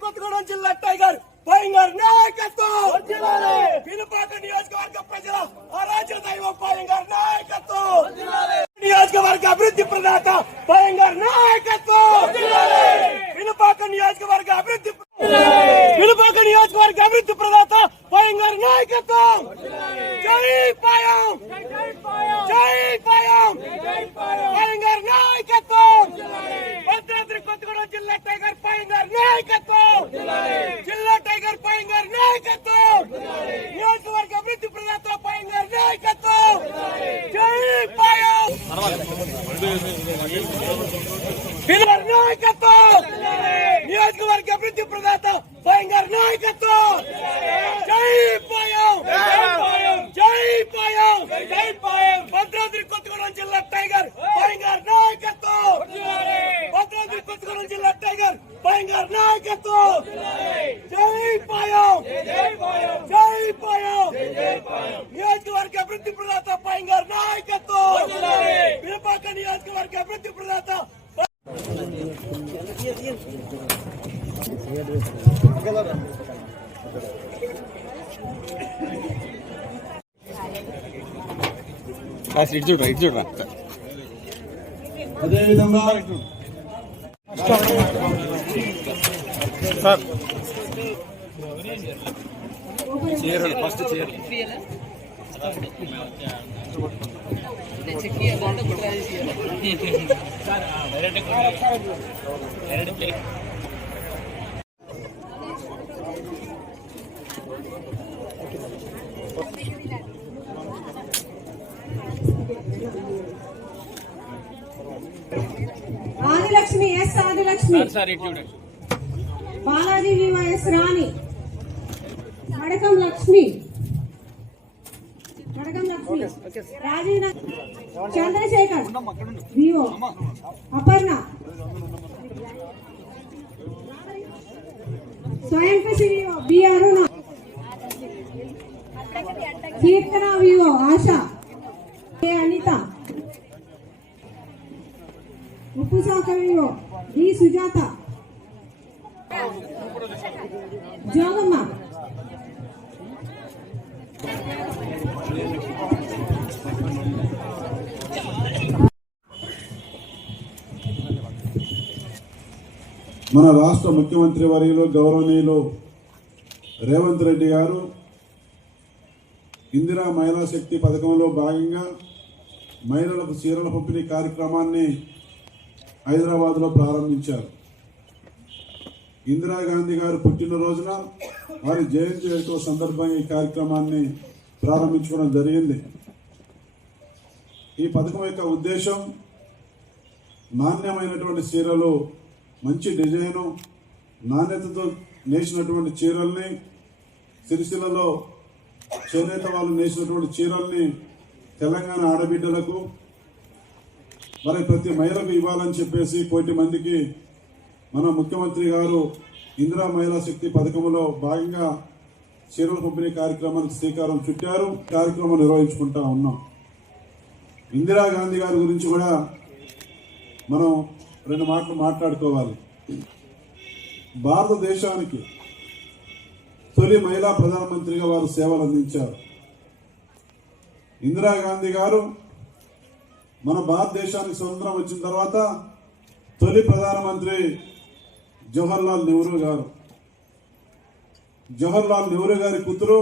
కొత్తగూడెం జిల్లా టైగర్ పయంగార్ నాయకత్వం, పినపాక నియోజకవర్గ ప్రజల ఆరాధ్య దైవం పయంగార్ నాయకత్వం, నియోజకవర్గ అభివృద్ధి ప్రదాత పయంగార్ నాయకత్వం, పినపాక నియోజకవర్గ అభివృద్ధి ప్రదాత పయంగార్ నాయకత్వం. జై పాయం, జై పాయం, పయంగార్ నాయకత్వం. భద్రాద్రి కొత్తగూడెం జిల్లా టైగర్ పయంగార్ నాయకత్వం, జిల్లా టైగర్ పయంగార్ నాయకత్వం, నియోజకవర్గ అభివృద్ధి ప్రదాత పయంగార్ నాయకత్వం. జై పాయం, నాయకత్వం, నియోజకవర్గ అభివృద్ధి ప్రదాత పయంగార్ నాయకత్వం. జై పాయం, జై పాయం, జై పాయం. భద్రాద్రి కొత్తగూడెం జిల్లా టైగర్ పయంగార్ నాయకత్వం, భద్రాద్రి కొత్తగూడెం జిల్లా టైగర్ పయంగార్ నాయకత్వం. జై పాయం, జై పాయం, నియోజకవర్గ అభివృద్ధి ప్రదాత పయంగార్ నాయకత్వం, పినపాక నియోజకవర్గ అభివృద్ధి ప్రదాత. చూడరా అదేవిధంగా సార్ ఫస్ట్ చీర ఆదిలక్ష్మి ఎస్ ఆదిలక్ష్మి, బాలాజీ విఎస్ రాణి, మడకం లక్ష్మి, రాజీవ్ చంద్రశేఖర్ వివో, అపర్ణ, స్వయం కృషి వివో బి అరుణ, కీర్తన వివో ఆశా, కే అనిత, ఉప్పు శాఖ వివో డి సుజాత, జోగమ్మ, మన రాష్ట్ర ముఖ్యమంత్రి వర్యులు గౌరవనీయులు రేవంత్ రెడ్డి గారు ఇందిరా మహిళా శక్తి పథకంలో భాగంగా మహిళలకు చీరల పంపిణీ కార్యక్రమాన్ని హైదరాబాద్లో ప్రారంభించారు. ఇందిరాగాంధీ గారు పుట్టినరోజున వారి జయంతి వేడుకల సందర్భంగా ఈ కార్యక్రమాన్ని ప్రారంభించుకోవడం జరిగింది. ఈ పథకం యొక్క ఉద్దేశం నాణ్యమైనటువంటి చీరలు, మంచి డిజైను, నాణ్యతతో నేసినటువంటి చీరల్ని, సిరిసిల్లలో చేనేత వాళ్ళు నేసినటువంటి చీరల్ని తెలంగాణ ఆడబిడ్డలకు మరి ప్రతి మహిళకు ఇవ్వాలని చెప్పేసి కోటి మందికి మన ముఖ్యమంత్రి గారు ఇందిరా మహిళా శక్తి పథకంలో భాగంగా చీరల పంపిణీ కార్యక్రమానికి శ్రీకారం చుట్టారు. కార్యక్రమం నిర్వహించుకుంటా ఉన్నాం. ఇందిరాగాంధీ గారి గురించి కూడా మనం రెండు మాటలు మాట్లాడుకోవాలి. భారతదేశానికి తొలి మహిళా ప్రధానమంత్రిగా వారు సేవలు అందించారు. ఇందిరాగాంధీ గారు మన భారతదేశానికి స్వతంత్రం వచ్చిన తర్వాత తొలి ప్రధానమంత్రి జవహర్లాల్ నెహ్రూ గారు. జవహర్లాల్ నెహ్రూ గారి కూతురు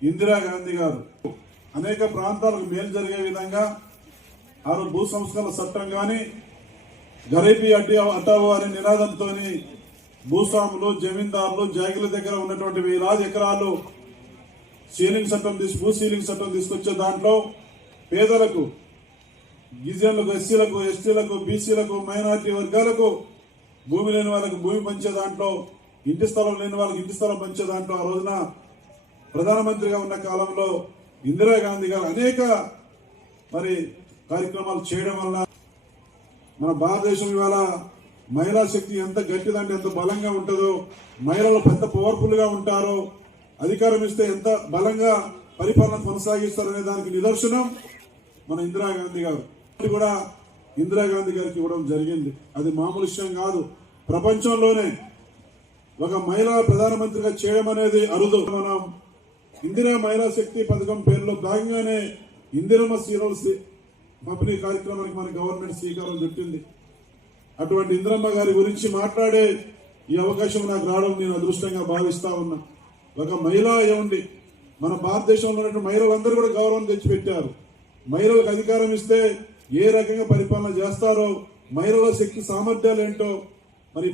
ఇందిరాగాంధీ గారు అనేక ప్రాంతాలకు మేలు జరిగే విధంగా ఆ భూ సంస్కరణ చట్టం కానీ, గరీబీ హటావో అనే నినాదంతో భూస్వాములు, జమీందారులు, జాగిల దగ్గర ఉన్నటువంటి వేలాది ఎకరాలు భూ సీలింగ్ చట్టం తీసుకొచ్చే దాంట్లో పేదలకు, గిరిజనులకు, ఎస్సీలకు, ఎస్టీలకు, బీసీలకు, మైనారిటీ వర్గాలకు భూమి లేని వాళ్ళకు భూమి పంచే దాంట్లో, ఇంటి స్థలం లేని వాళ్ళకి ఇంటి స్థలం పంచే దాంట్లో ఆ రోజున ప్రధానమంత్రిగా ఉన్న కాలంలో ఇందిరాగాంధీ గారు అనేక కార్యక్రమాలు చేయడం వల్ల మన భారతదేశం ఇవాళ మహిళా శక్తి ఎంత గట్టిదంటే ఎంత బలంగా ఉంటుందో, మహిళలు ఎంత పవర్ఫుల్ గా ఉంటారో, అధికారం ఇస్తే ఎంత బలంగా పరిపాలన కొనసాగిస్తారనే దానికి నిదర్శనం మన ఇందిరాగాంధీ గారు. ఇది కూడా ఇందిరాగాంధీ గారికి ఇవ్వడం జరిగింది. అది మామూలు విషయం కాదు. ప్రపంచంలోనే ఒక మహిళా ప్రధానమంత్రిగా చేయడం అనేది అరుదు. మనం ఇందిరా మహిళా శక్తి పథకం పేరులో భాగంగానే ఇందిరమ్మ సీరలు పంపిణీ కార్యక్రమానికి మన గవర్నమెంట్ శ్రీకారం చుట్టింది. అటువంటి ఇందిరమ్మ గారి గురించి మాట్లాడే ఈ అవకాశం నాకు రావడం నేను అదృష్టంగా భావిస్తా ఉన్నా. ఒక మహిళ ఏముంది, మన భారతదేశంలో ఉన్నటువంటి మహిళలందరూ కూడా గౌరవం తెచ్చిపెట్టారు. మహిళలకు అధికారం ఇస్తే ఏ రకంగా పరిపాలన చేస్తారో, మహిళల శక్తి సామర్థ్యాలు ఏంటో మరి